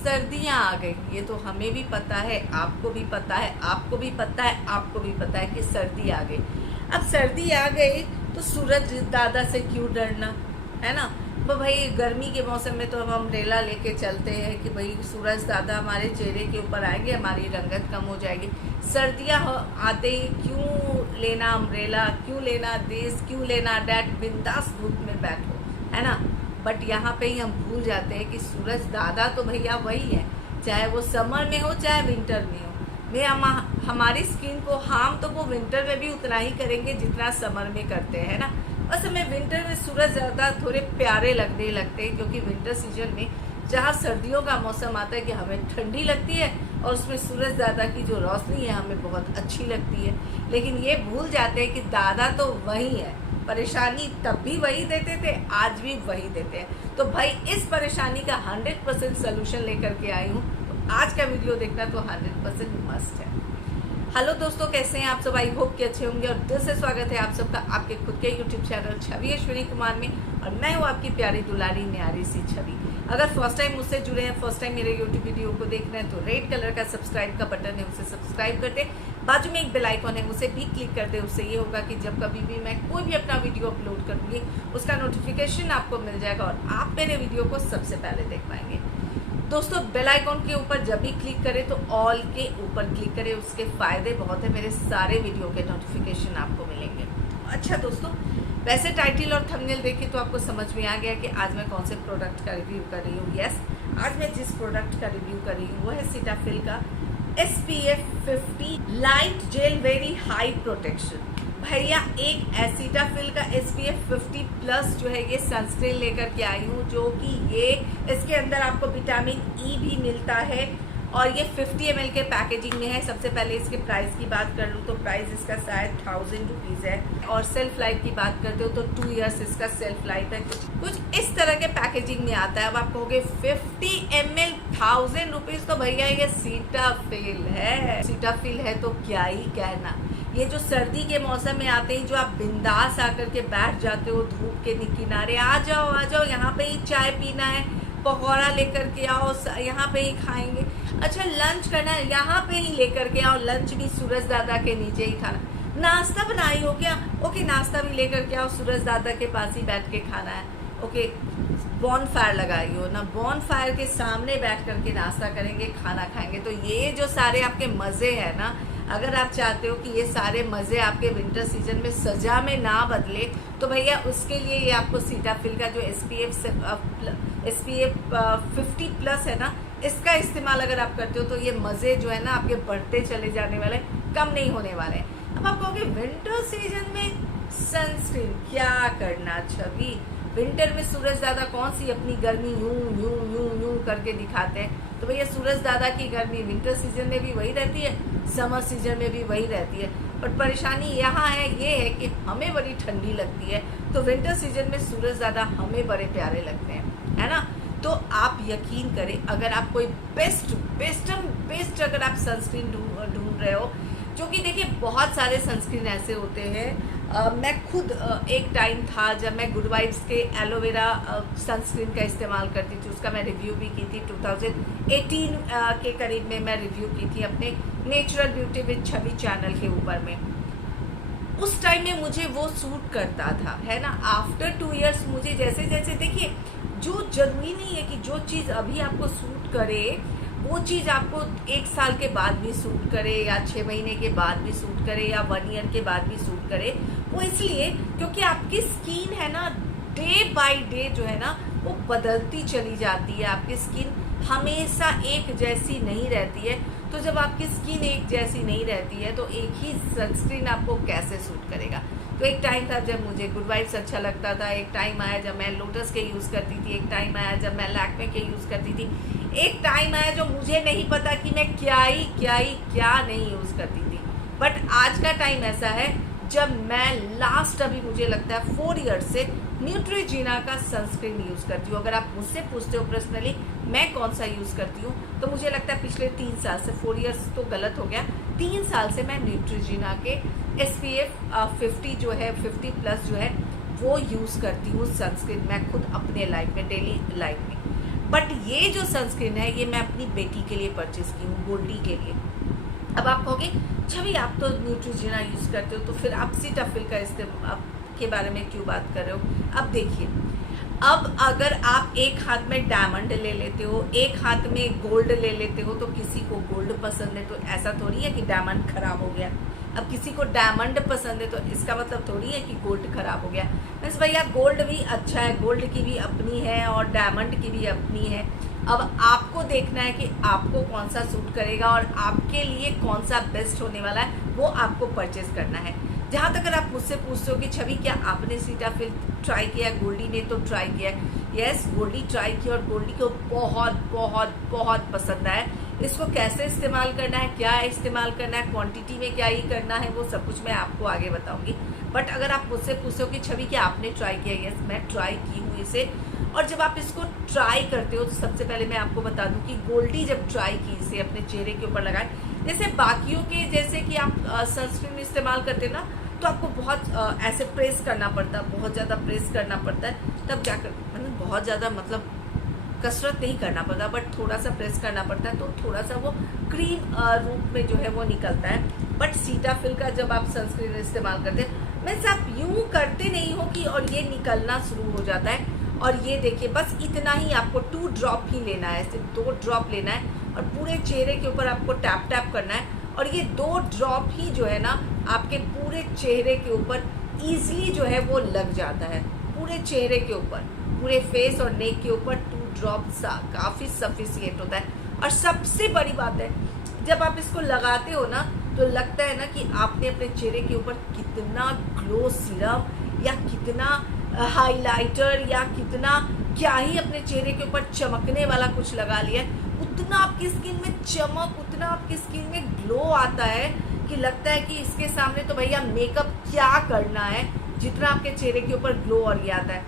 सर्दियां आ गई, ये तो हमें भी पता है, आपको भी पता है, आपको भी पता है, आपको भी पता है कि सर्दी आ गई। अब सर्दी आ गई तो सूरज दादा से क्यों डरना, है ना। तो भाई गर्मी के मौसम में तो हम अम्ब्रेला लेके चलते हैं कि भाई सूरज दादा हमारे चेहरे के ऊपर आएंगे, हमारी रंगत कम हो जाएगी। सर्दियां आते ही क्यों लेना अम्ब्रेला, क्यों लेना दिस, क्यों लेना डैट, बिंदास धूप में बैठो, है ना। बट यहाँ पे ही हम भूल जाते हैं कि सूरज दादा तो भैया वही है, चाहे वो समर में हो चाहे विंटर में हो। वे हमारी स्किन को हार्म तो वो विंटर में भी उतना ही करेंगे जितना समर में करते हैं ना। बस हमें विंटर में सूरज ज़्यादा थोड़े प्यारे लगने लगते हैं, क्योंकि विंटर सीजन में जहाँ सर्दियों का मौसम आता है कि हमें ठंडी लगती है और उसमें सूरज दादा की जो रोशनी है हमें बहुत अच्छी लगती है। लेकिन ये भूल जाते हैं कि दादा तो वही है, परेशानी तब भी वही देते थे, आज भी वही देते हैं। तो भाई इस परेशानी का 100% सोल्यूशन लेकर के आई हूँ, तो आज का वीडियो देखना तो 100% मस्ट है। हेलो दोस्तों, कैसे हैं आप सब? आई होप कि अच्छे होंगे और दिल से स्वागत है आप सबका आपके खुद के यूट्यूब चैनल छवि ऐश्वरी कुमार में। और मैं हूँ आपकी प्यारी दुलारी न्यारी सी छवि। अगर फर्स्ट टाइम मुझसे जुड़े हैं, फर्स्ट टाइम मेरे यूट्यूब वीडियो को देख रहे हैं, तो रेड कलर का सब्सक्राइब का बटन है, उसे सब्सक्राइब कर दे। बाजू में एक बेल आइकॉन है, उसे भी क्लिक कर दे। उससे ये होगा कि जब कभी भी मैं कोई भी अपना वीडियो अपलोड करूँगी उसका नोटिफिकेशन आपको मिल जाएगा और आप मेरे वीडियो को सबसे पहले देख पाएंगे। दोस्तों, बेल आइकॉन के ऊपर जब भी क्लिक करें तो ऑल के ऊपर क्लिक करें, उसके फायदे बहुत है, मेरे सारे वीडियो के नोटिफिकेशन आपको मिलेंगे। अच्छा दोस्तों, वैसे टाइटल और थंबनेल देखे तो आपको समझ में आ गया कि आज मैं कौन से प्रोडक्ट का रिव्यू कर रही हूँ। यस, आज मैं जिस प्रोडक्ट का रिव्यू कर रही हूँ वो है सीटाफिल का SPF 50 light jail very high protection. भैया एक सीटाफिल का SPF 50 प्लस जो है ये सनस्क्रीन लेकर के आई हूँ, जो कि ये इसके अंदर आपको विटामिन E भी मिलता है और ये 50 ml के पैकेजिंग में है। सबसे पहले इसके प्राइस की बात कर लूँ तो प्राइस इसका शायद 1000 रुपीज़ है और सेल्फ लाइफ की बात करते हो तो 2 इयर्स इसका सेल्फ लाइफ है। कुछ इस तरह के पैकेजिंग में आता है। अब आप कहोगे 50 ml 1000 रुपीज़, तो भैया ये सीटाफिल है। सीटाफिल है तो क्या ही कहना। ये जो सर्दी के मौसम में आते ही जो आप बिंदास आकर के बैठ जाते हो धूप के किनारे, आ जाओ यहाँ पे ही चाय पीना है, पकौड़ा लेकर के आओ, यहाँ पे ही खाएंगे। अच्छा लंच करना है, यहाँ पे ही लेकर के आओ, लंच भी सूरज दादा के नीचे ही खाना। नाश्ता बनाई हो क्या? ओके, नाश्ता भी लेकर के आओ, सूरज दादा के पास ही बैठ के खाना है। ओके, बॉन फायर लगाई हो ना, बॉन फायर के सामने बैठ करके नाश्ता करेंगे, खाना खाएंगे। तो ये जो सारे आपके मज़े हैं ना, अगर आप चाहते हो कि ये सारे मज़े आपके विंटर सीजन में सजा में ना बदले, तो भैया उसके लिए ये आपको सीटाफिल का जो SPF 50 प्लस है ना, इसका इस्तेमाल अगर आप करते हो तो ये मज़े जो है ना आपके बढ़ते चले जाने वाले, कम नहीं होने वाले हैं। अब आप कहोगे विंटर सीजन में सनस्क्रीन क्या करना छवि? विंटर में सूरज दादा कौन सी अपनी गर्मी यूं यूं यूं यूं करके दिखाते हैं, तो भैया सूरज दादा की गर्मी विंटर सीजन में भी वही रहती है, समर सीजन में भी वही रहती है। पर परेशानी यहाँ है, ये है कि हमें बड़ी ठंडी लगती है, तो विंटर सीजन में सूरज दादा हमें बड़े प्यारे लगते हैं, है ना। तो आप यकीन करें, अगर आप कोई बेस्ट अगर आप सनस्क्रीन ढूंढ रहे हो, जो कि देखिए बहुत सारे सनस्क्रीन ऐसे होते हैं। मैं खुद एक टाइम था जब मैं गुड वाइब्स के एलोवेरा सनस्क्रीन का इस्तेमाल करती थी, उसका मैं रिव्यू भी की थी 2018 के करीब में मैं रिव्यू की थी अपने natural beauty with Chhavi channel के ऊपर में। उस टाइम में मुझे वो सूट करता था, है ना। आफ्टर 2 इयर्स मुझे जैसे जैसे देखिए, जो जरूरी नहीं है कि जो चीज़ अभी आपको सूट करे वो चीज़ आपको 1 साल के बाद भी सूट करे या 6 महीने के बाद भी सूट करे या 1 ईयर के बाद भी सूट करे। वो इसलिए क्योंकि आपकी स्किन है ना डे बाय डे जो है ना वो बदलती चली जाती है। आपकी स्किन हमेशा एक जैसी नहीं रहती है। तो जब आपकी स्किन एक जैसी नहीं रहती है तो एक ही सनस्क्रीन आपको कैसे सूट करेगा। तो एक टाइम था जब मुझे गुड वाइब्स अच्छा लगता था, एक टाइम आया जब मैं लोटस के यूज़ करती थी, एक टाइम आया जब मैं लैक्मे के यूज़ करती थी, एक टाइम आया जो मुझे नहीं पता कि मैं क्या नहीं यूज़ करती थी। बट आज का टाइम ऐसा है जब मैं लास्ट अभी मुझे लगता है 4 ईयर्स से न्यूट्रीजीना का सनस्क्रीन यूज़ करती हूँ। अगर आप मुझसे पूछते हो पर्सनली मैं कौन सा यूज़ करती हूँ, तो मुझे लगता है पिछले 3 साल से, 4 ईयर्स तो गलत हो गया, 3 साल से मैं न्यूट्रीजीना के SPF 50 जो है 50 प्लस जो है वो यूज़ करती हूँ सनस्क्रीन। मैं खुद अपने लाइफ में, डेली लाइफ में बट ये जो सनस्क्रीन है ये मैं अपनी बेटी के लिए परचेज की हूँ, गोल्डी के लिए। अब आप कहोगे छवि आप तो न्यूट्रीजिना यूज़ करते हो, तो फिर आप सीटाफिल का इस्तेमाल के बारे में क्यों बात कर रहे हो? अब देखिए, अब अगर आप एक हाथ में डायमंड ले लेते हो, एक हाथ में गोल्ड ले लेते हो, तो किसी को गोल्ड पसंद है तो ऐसा थोड़ी है कि डायमंड खराब हो गया। अब किसी को डायमंड पसंद है तो इसका मतलब थोड़ी है कि गोल्ड खराब हो गया। बस भैया गोल्ड भी अच्छा है, गोल्ड की भी अपनी है और डायमंड की भी अपनी है। अब आपको देखना है कि आपको कौन सा सूट करेगा और आपके लिए कौन सा बेस्ट होने वाला है, वो आपको परचेज करना है। जहाँ तक अगर आप मुझसे पूछते हो कि छवि क्या आपने सीटाफिल ट्राई किया, गोल्डी ने तो ट्राई किया, यस गोल्डी ट्राई किया और गोल्डी को बहुत बहुत बहुत पसंद आया। इसको कैसे इस्तेमाल करना है, क्या इस्तेमाल करना है, क्वांटिटी में क्या ही करना है, वो सब कुछ मैं आपको आगे बताऊंगी। बट अगर आप मुझसे पूछो कि छवि क्या आपने ट्राई किया, यस मैं ट्राई की हूँ इसे। और जब आप इसको ट्राई करते हो तो सबसे पहले मैं आपको बता दूं कि गोल्डी जब ट्राई की इसे अपने चेहरे के ऊपर लगाए, जैसे बाकियों के जैसे कि आप सनस्क्रीन इस्तेमाल करते हैं ना, तो आपको बहुत ऐसे प्रेस करना पड़ता है, बहुत ज़्यादा प्रेस करना पड़ता है, तब जाकर मतलब बहुत ज़्यादा मतलब कसरत नहीं करना पड़ता, बट थोड़ा सा प्रेस करना पड़ता है तो थोड़ा सा वो क्रीम रूप में जो है वो निकलता है। बट सीटाफिल का जब आप सनस्क्रीन इस्तेमाल करते हैं, मीन्स आप यूं करते नहीं हो कि और ये निकलना शुरू हो जाता है। और ये देखिए बस इतना ही आपको 2 ड्रॉप ही लेना है, सिर्फ 2 ड्रॉप लेना है और पूरे चेहरे के ऊपर आपको टैप टैप करना है। और ये 2 ड्रॉप ही जो है ना आपके पूरे चेहरे के ऊपर ईजिली जो है वो लग जाता है, पूरे चेहरे के ऊपर, पूरे फेस और नेक के ऊपर 2 ड्रॉप काफ़ी सफिशिएंट होता है। और सबसे बड़ी बात है, जब आप इसको लगाते हो ना तो लगता है ना कि आपने अपने चेहरे के ऊपर कितना ग्लो सीरम या कितना हाइलाइटर या कितना क्या ही अपने चेहरे के ऊपर चमकने वाला कुछ लगा लिया, उतना आपकी स्किन में चमक, उतना आपकी स्किन में ग्लो आता है कि लगता है कि इसके सामने तो भैया मेकअप क्या करना है, जितना आपके चेहरे के ऊपर ग्लो और ये आता है।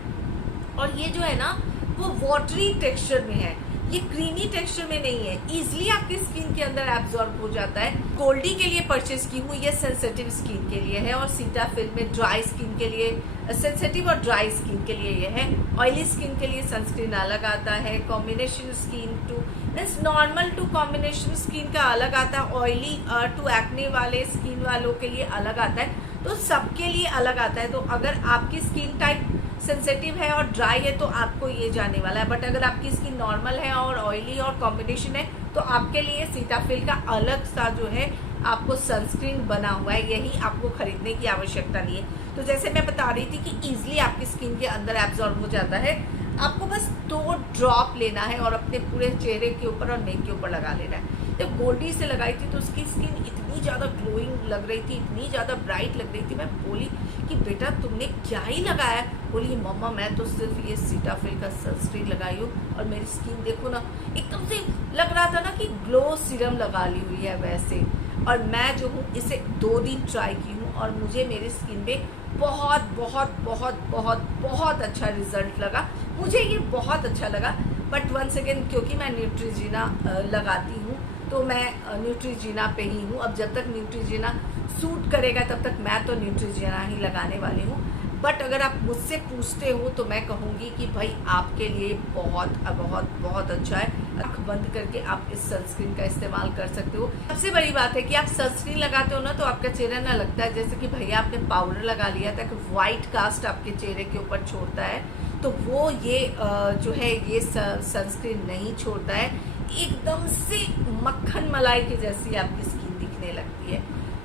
और ये जो है ना वो वाटरी टेक्सचर में है, ये क्रीमी टेक्सचर में नहीं है, इजीली आपकी स्किन के अंदर एब्जॉर्ब हो जाता है। गोल्डी के लिए परचेज की हूँ, ये सेंसिटिव स्किन के लिए है और सीटाफिल में ड्राई स्किन के लिए, सेंसिटिव और ड्राई स्किन के लिए ये है। ऑयली स्किन के लिए सनस्क्रीन अलग आता है, combination skin to means normal to combination skin का अलग आता है, ऑयली टू एक्ने वाले स्किन वालों के लिए अलग आता है, तो सबके लिए अलग आता है। तो अगर आपकी स्किन टाइप सेंसिटिव है और ड्राई है तो आपको ये जाने वाला है, बट अगर आपकी स्किन नॉर्मल है और ऑयली और कॉम्बिनेशन है तो आपके लिए सीटाफिल का अलग सा जो है आपको सनस्क्रीन बना हुआ है, यही आपको खरीदने की आवश्यकता नहीं है। तो जैसे मैं बता रही थी कि ईजिली आपकी स्किन के अंदर एब्जॉर्ब हो जाता है, आपको बस 2 ड्रॉप लेना है और अपने पूरे चेहरे के ऊपर और नेक के ऊपर लगा लेना है। जब गोल्डी से लगाई थी तो उसकी स्किन इतनी ज़्यादा ग्लोइंग लग रही थी, इतनी ज़्यादा ब्राइट लग रही थी, मैं बोली कि बेटा तुमने क्या ही लगाया? बोली मम्मा मैं तो सिर्फ ये सीटाफिल का सनस्क्रीन लगाई हूँ और मेरी स्किन देखो ना एकदम से लग रहा था ना कि ग्लो सीरम लगा ली हुई है वैसे। और मैं जो हूँ इसे 2 दिन ट्राई की हूँ और मुझे मेरी स्किन पे बहुत बहुत बहुत बहुत बहुत अच्छा रिजल्ट लगा, मुझे ये बहुत अच्छा लगा। बट वंस अगेन क्योंकि मैं न्यूट्रीजिना लगाती हूँ तो मैं न्यूट्रीजिना पे ही हूँ। अब जब तक न्यूट्रीजिना सूट करेगा तब तक मैं तो न्यूट्रीजिना ही लगाने वाली हूँ। बट अगर आप मुझसे पूछते हो तो मैं कहूँगी कि भाई आपके लिए बहुत बहुत बहुत अच्छा है, आँख बंद करके आप इस सनस्क्रीन का इस्तेमाल कर सकते हो। सबसे बड़ी बात है कि आप सनस्क्रीन लगाते हो ना तो आपका चेहरा ना लगता है जैसे कि भैया आपने पाउडर लगा लिया था, कि वाइट कास्ट आपके चेहरे के ऊपर छोड़ता है, तो वो ये जो है ये सनस्क्रीन नहीं छोड़ता है, एकदम से मक्खन मलाई की जैसी आपकी स्किन दिखने लगती है।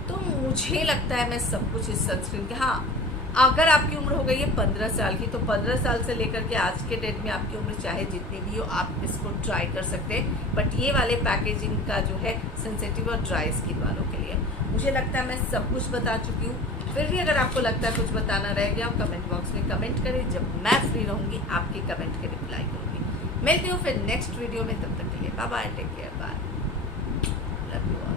तो मुझे लगता है मैं सब कुछ इस सनस्क्रीन के, हाँ अगर आपकी उम्र हो गई है 15 साल की तो 15 साल से लेकर के आज के डेट में आपकी उम्र चाहे जितनी भी हो आप इसको ट्राई कर सकते हैं। बट ये वाले पैकेजिंग का जो है सेंसिटिव और ड्राई स्किन वालों के लिए, मुझे लगता है मैं सब कुछ बता चुकी हूँ। फिर भी अगर आपको लगता है कुछ बताना रह गया कमेंट बॉक्स में कमेंट करें, जब मैं फ्री रहूँगी आपके कमेंट के रिप्लाई करूँगी। मिलती हूँ फिर नेक्स्ट वीडियो में, तब तक के लिए bye bye, take care, bye, love you all.